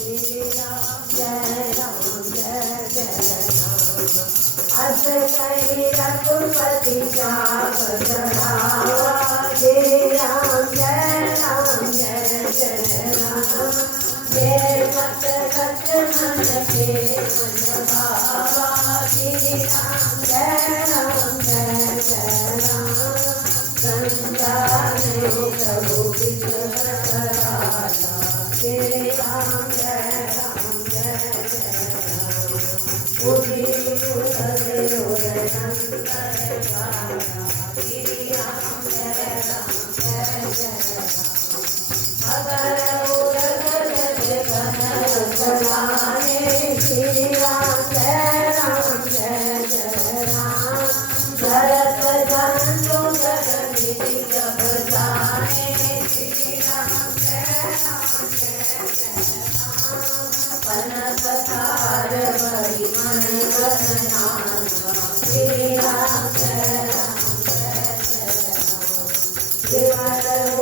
श्री राम जय राम जय जय राम। अस कई रघुपति जाप चढ़ावा। श्री राम जय राम जय जय राम। जय मत लक्ष्मण के मन भावा। श्री राम जय राम जय जय राम। संजाने प्रभु विग्रह राजा। श्री राम जय राम जय जय राम। उठी उठते उदयंकर गाया। श्री राम जय राम जय जय राम। अगर उदर जग कनक चलाने। श्री राम जय राम जय जय राम। भरत जंतु धरनी जब जाने। श्री राम जय राम जय जय राम। कनक तार बड़ी मणि वदनाना। श्री राम जय राम जय जय राम।